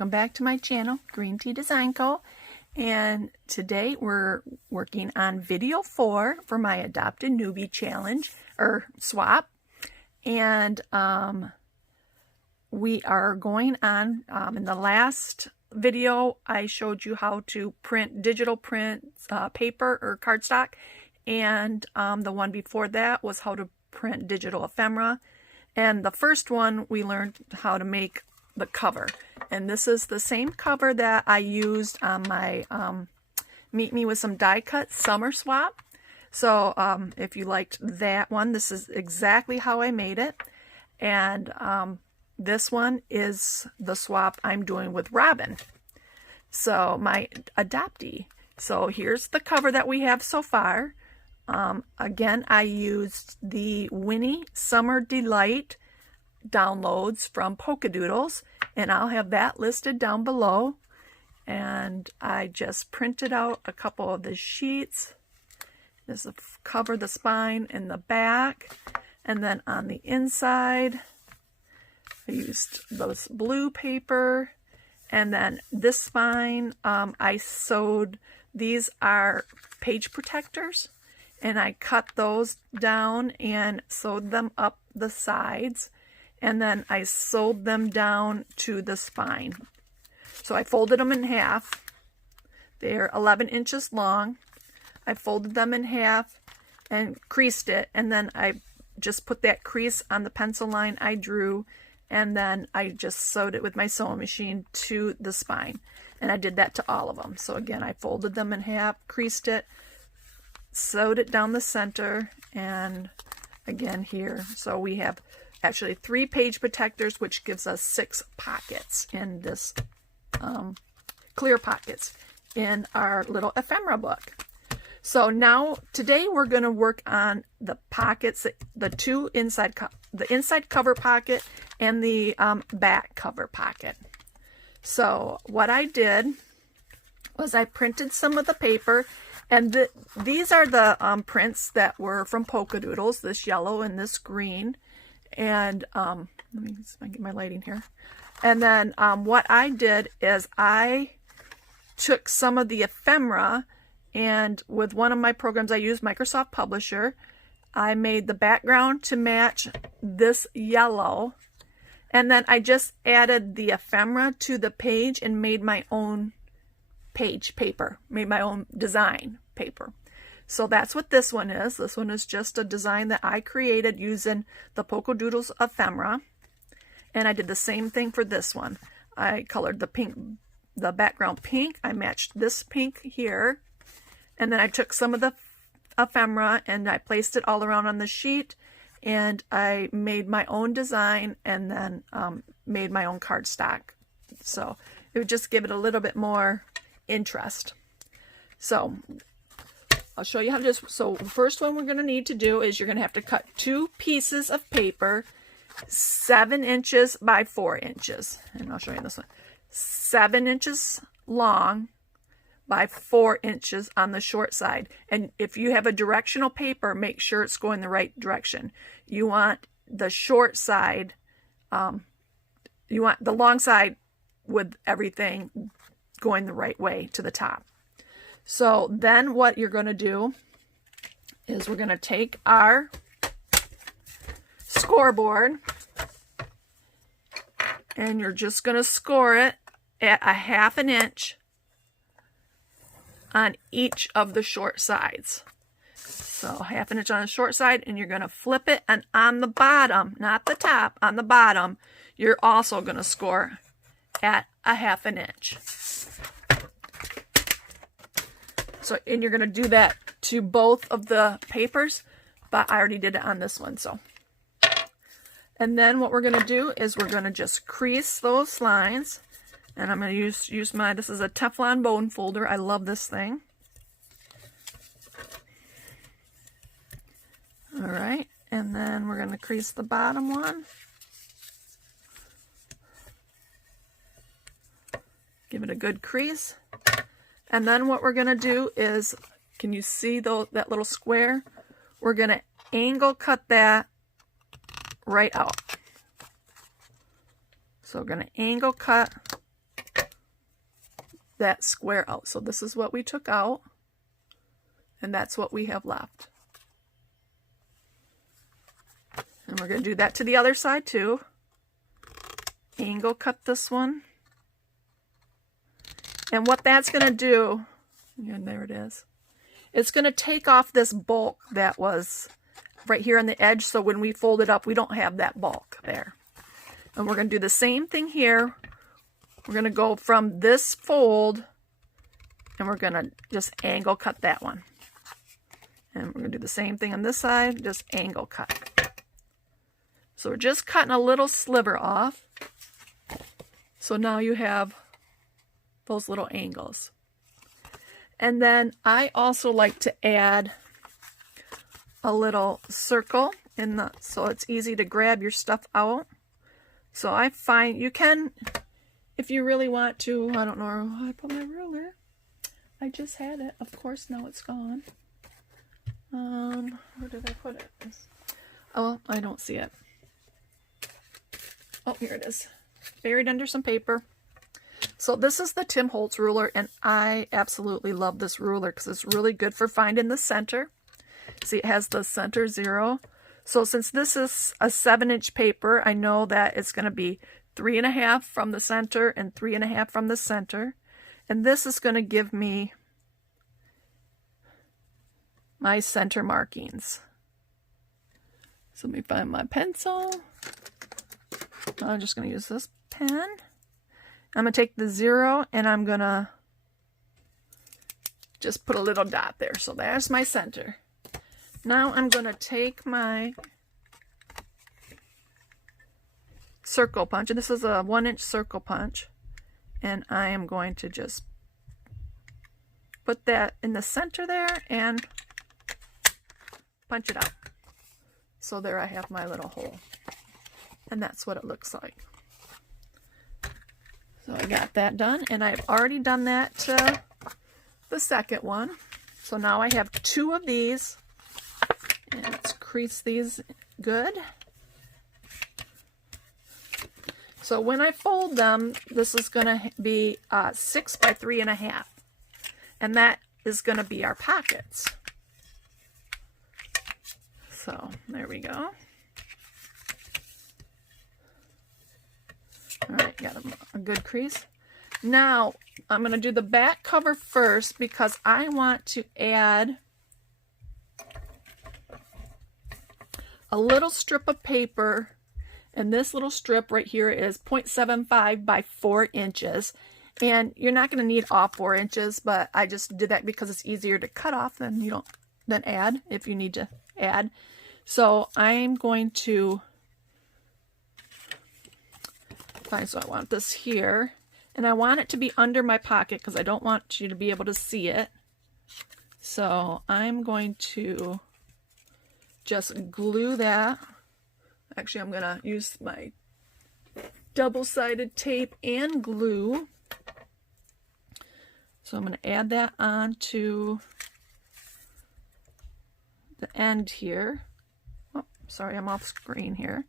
Welcome back to my channel, Green Tea Design Co. And today we're working on video 4 for my Adopted Newbie Challenge, or swap. And we are going on, in the last video I showed you how to digital print paper or cardstock. And the one before that was how to print digital ephemera. And the first one we learned how to make the cover, and this is the same cover that I used on my Meet Me with Some Die Cut summer swap. So if you liked that one, this is exactly how I made it. And this one is the swap I'm doing with Robin, so my adoptee. So here's the cover that we have so far. Again, I used the Winnie Summer Delight downloads from Polkadoodles, and I'll have that listed down below. And I just printed out a couple of the sheets. This will cover the spine and the back, and then on the inside I used this blue paper, and then this spine I sewed. These are page protectors, and I cut those down and sewed them up the sides, and then I sewed them down to the spine. So I folded them in half. They're 11 inches long. I folded them in half and creased it, and then I just put that crease on the pencil line I drew, and then I just sewed it with my sewing machine to the spine. And I did that to all of them. So again, I folded them in half, creased it, sewed it down the center, and again here. So we have actually 3 page protectors, which gives us 6 pockets in this clear pockets in our little ephemera book. So now today we're going to work on the pockets, the two inside the inside cover pocket and the back cover pocket. So what I did was I printed some of the paper, and these are the prints that were from Polkadoodles, this yellow and this green. And let me get my lighting here. And then what I did is I took some of the ephemera, and with one of my programs I used, Microsoft Publisher, I made the background to match this yellow, and then I just added the ephemera to the page and made my own page paper, made my own design paper. So that's what this one is. This one is just a design that I created using the Polkadoodles ephemera. And I did the same thing for this one. I colored the background pink. I matched this pink here. And then I took some of the ephemera and I placed it all around on the sheet. And I made my own design, and then made my own cardstock. So it would just give it a little bit more interest. So I'll show you how to do this. So the first one we're going to need to do is you're going to have to cut 2 pieces of paper 7 inches by 4 inches. And I'll show you this one. 7 inches long by 4 inches on the short side. And if you have a directional paper, make sure it's going the right direction. You want the short side, you want the long side with everything going the right way to the top. So then what you're going to do is we're going to take our scoreboard, and you're just going to score it at 1/2 inch on each of the short sides. So 1/2 inch on the short side, and you're going to flip it, and on the bottom, not the top, on the bottom, you're also going to score at 1/2 inch. So, and you're going to do that to both of the papers, but I already did it on this one. So, and then what we're going to do is we're going to just crease those lines, and I'm going to use my, this is a Teflon bone folder. I love this thing. All right, and then we're going to crease the bottom one. Give it a good crease. And then what we're going to do is, can you see that little square? We're going to angle cut that right out. So we're going to angle cut that square out. So this is what we took out, and that's what we have left. And we're going to do that to the other side too. Angle cut this one. And what that's going to do, and there it is, it's going to take off this bulk that was right here on the edge, so when we fold it up, we don't have that bulk there. And we're going to do the same thing here. We're going to go from this fold, and we're going to just angle cut that one. And we're going to do the same thing on this side, just angle cut. So we're just cutting a little sliver off. So now you have those little angles. And then I also like to add a little circle in the, so it's easy to grab your stuff out. So I find you can, if you really want to, I don't know how I put my ruler. I just had it. Of course, now it's gone. Where did I put it? Oh, I don't see it. Oh, here it is. Buried under some paper. So this is the Tim Holtz ruler, and I absolutely love this ruler because it's really good for finding the center. See, it has the center 0. So since this is a 7-inch paper, I know that it's going to be 3.5 from the center and 3.5 from the center. And this is going to give me my center markings. So let me find my pencil. I'm just going to use this pen. I'm going to take the 0 and I'm going to just put a little dot there. So there's my center. Now I'm going to take my circle punch, and this is a 1-inch circle punch, and I am going to just put that in the center there and punch it out. So there I have my little hole, and that's what it looks like. So I got that done, and I've already done that to the second one. So now I have 2 of these, and let's crease these good. So when I fold them, this is going to be 6 by 3.5, and that is going to be our pockets. So there we go. All right, got a good crease. Now I'm going to do the back cover first because I want to add a little strip of paper, and this little strip right here is 0.75 by 4 inches. And you're not going to need all 4 inches, but I just did that because it's easier to cut off than add if you need to add. So I'm going to so I want this here, and I want it to be under my pocket because I don't want you to be able to see it. So I'm going to just glue that. Actually, I'm going to use my double-sided tape and glue. So I'm going to add that onto the end here. Oh, sorry, I'm off screen here.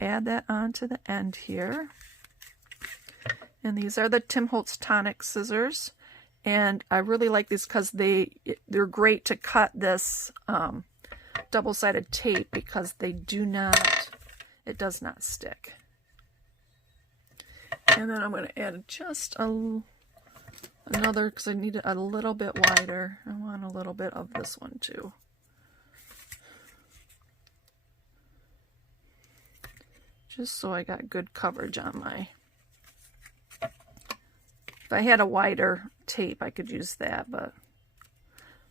Add that onto the end here. And these are the Tim Holtz Tonic scissors. And I really like these because they're great to cut this double-sided tape because it does not stick. And then I'm going to add just another, because I need it a little bit wider. I want a little bit of this one too. Just so I got good coverage on my... If I had a wider tape, I could use that, but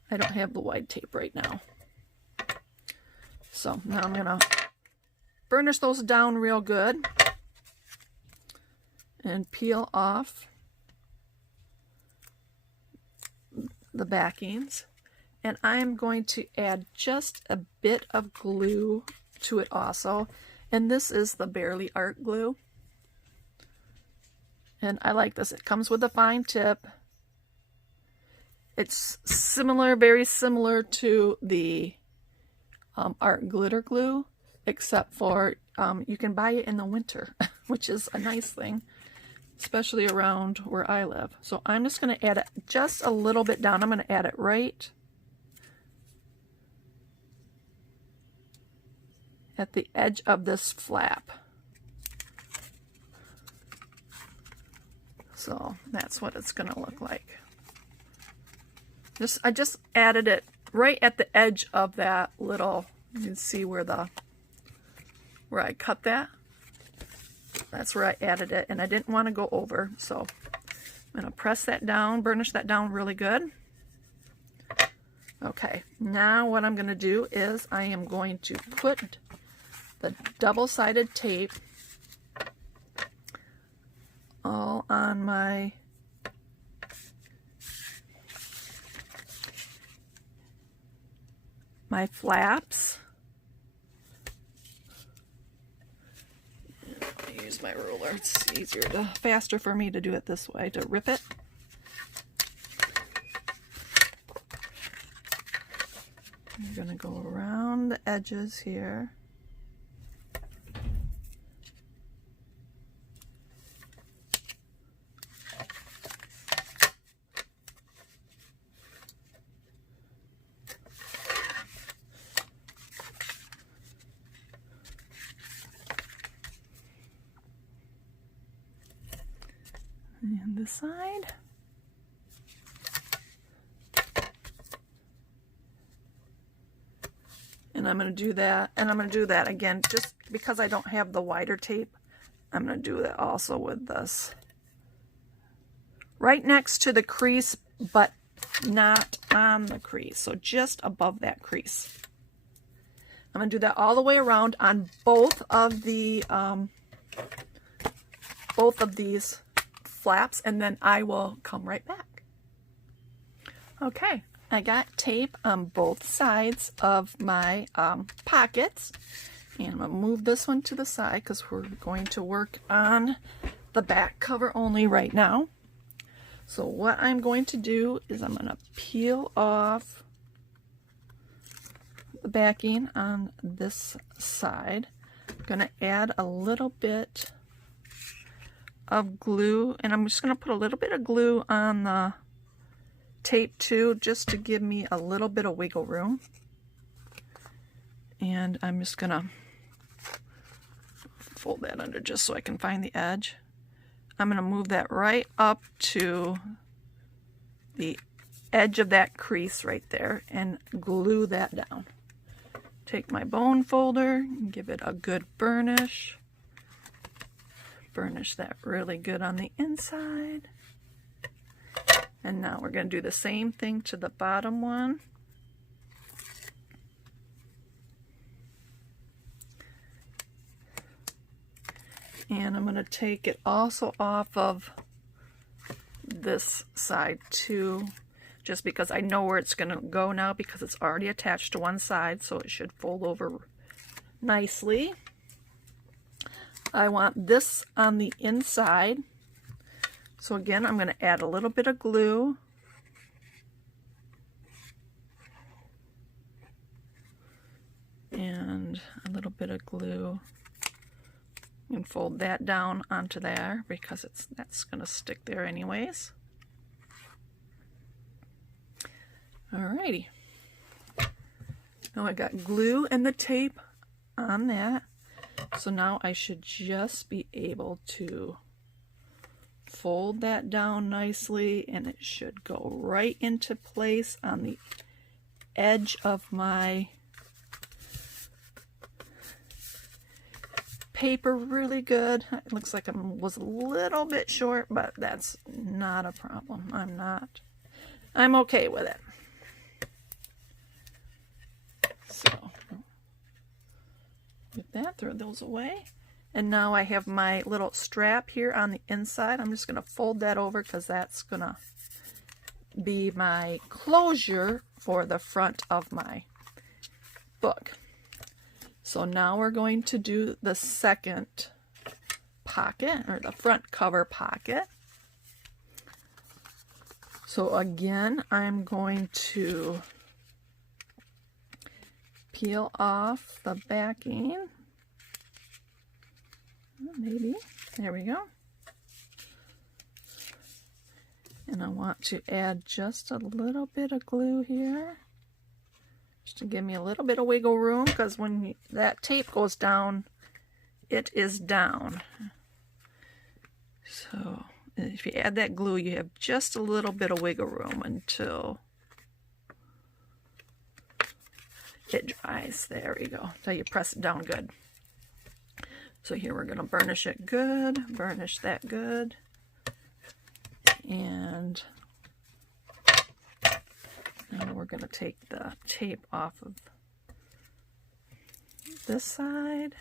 I don't have the wide tape right now. So now I'm going to burnish those down real good and peel off the backings. And I'm going to add just a bit of glue to it also. And this is the Bearly Art Glue. And I like this. It comes with a fine tip. It's similar, very similar to the Art Glitter Glue, except for you can buy it in the winter, which is a nice thing. especially around where I live. So I'm just going to add it just a little bit down. I'm going to add it right at the edge of this flap. So that's what it's going to look like. I just added it right at the edge of that little, you can see where I cut that. That's where I added it, and I didn't want to go over, so I'm going to press that down, burnish that down really good. Okay, now what I'm going to do is I am going to put the double-sided tape all on my flaps. I'll use my ruler. It's faster for me to do it this way, to rip it. I'm going to go around the edges here. And this side. And I'm going to do that, and I'm going to do that again, just because I don't have the wider tape. I'm going to do that also with this. Right next to the crease, but not on the crease. So just above that crease. I'm going to do that all the way around on both of these flaps, and then I will come right back. Okay, I got tape on both sides of my pockets, and I'm going to move this one to the side because we're going to work on the back cover only right now. So what I'm going to do is I'm going to peel off the backing on this side. I'm going to add a little bit of glue, and I'm just going to put a little bit of glue on the tape too, just to give me a little bit of wiggle room. And I'm just going to fold that under just so I can find the edge. I'm going to move that right up to the edge of that crease right there and glue that down. Take my bone folder and give it a good burnish. Burnish that really good on the inside. And now we're going to do the same thing to the bottom one. And I'm going to take it also off of this side too, just because I know where it's going to go now because it's already attached to one side, so it should fold over nicely. I want this on the inside. So again, I'm going to add a little bit of glue. And a little bit of glue. And fold that down onto there because that's going to stick there anyways. Alrighty. Now I got glue and the tape on that. So now I should just be able to fold that down nicely, and it should go right into place on the edge of my paper really good. It looks like I was a little bit short, but that's not a problem. I'm okay with it. So get that, throw those away. And now I have my little strap here on the inside. I'm just going to fold that over because that's going to be my closure for the front of my book. So now we're going to do the second pocket, or the front cover pocket. So again, I'm going to peel off the backing. Maybe. There we go. And I want to add just a little bit of glue here, just to give me a little bit of wiggle room, because when that tape goes down, it is down. So if you add that glue, you have just a little bit of wiggle room until it dries. There we go. Until you press it down good. So here we're going to burnish it good, burnish that good. And now we're going to take the tape off of this side.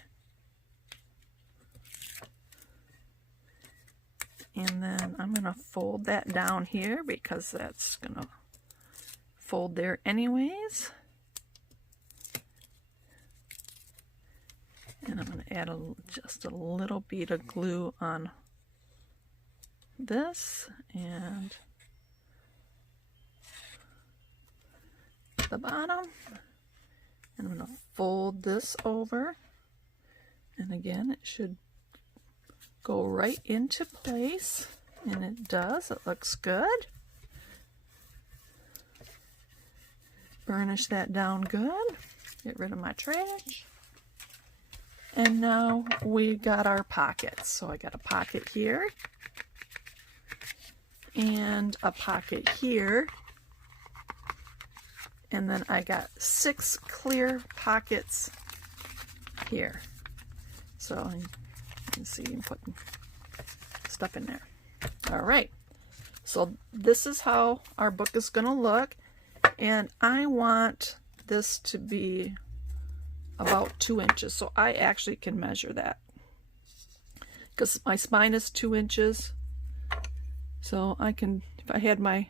And then I'm going to fold that down here because that's going to fold there anyways. And I'm going to add just a little bit of glue on this and the bottom. And I'm going to fold this over. And again, it should go right into place, and it does. It looks good. Burnish that down good. Get rid of my trash. And now we got our pockets. So I got a pocket here and a pocket here, and then I got 6 clear pockets here. So you can see I'm putting stuff in there. All right, so this is how our book is going to look, and I want this to be about 2 inches, so I actually can measure that because my spine is 2 inches. So I can, if I had my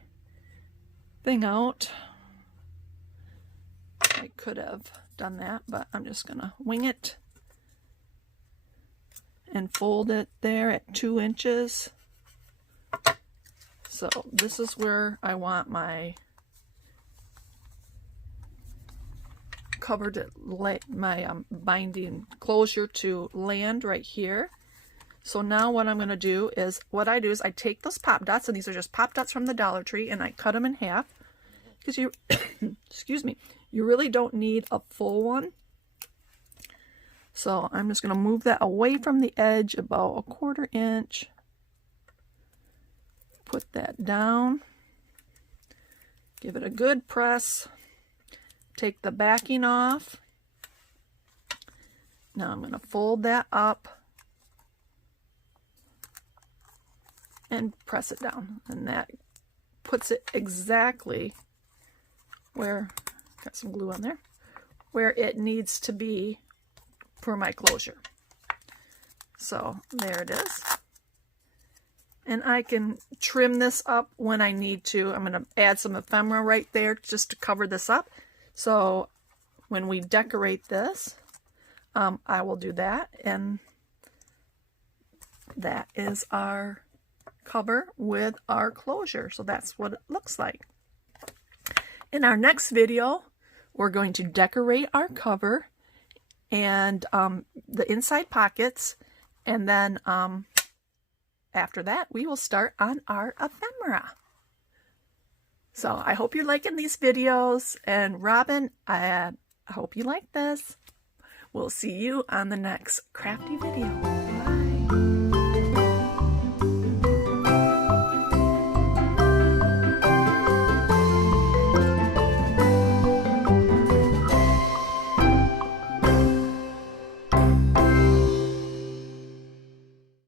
thing out, I could have done that, but I'm just gonna wing it and fold it there at 2 inches. So this is where I want my cover to lay, my binding closure to land right here. So now what I'm going to do is, I take those pop dots, and these are just pop dots from the Dollar Tree, and I cut them in half because you, excuse me, you really don't need a full one. So I'm just going to move that away from the edge about 1/4 inch. Put that down. Give it a good press. Take the backing off. Now I'm going to fold that up and press it down, and that puts it exactly where, got some glue on there, where it needs to be for my closure. So there it is. And I can trim this up when I need to. I'm going to add some ephemera right there just to cover this up. So when we decorate this, I will do that. And that is our cover with our closure. So that's what it looks like. In our next video, we're going to decorate our cover and the inside pockets, and then after that we will start on our ephemera. So I hope you're liking these videos, and Robin, I hope you like this. We'll see you on the next crafty video.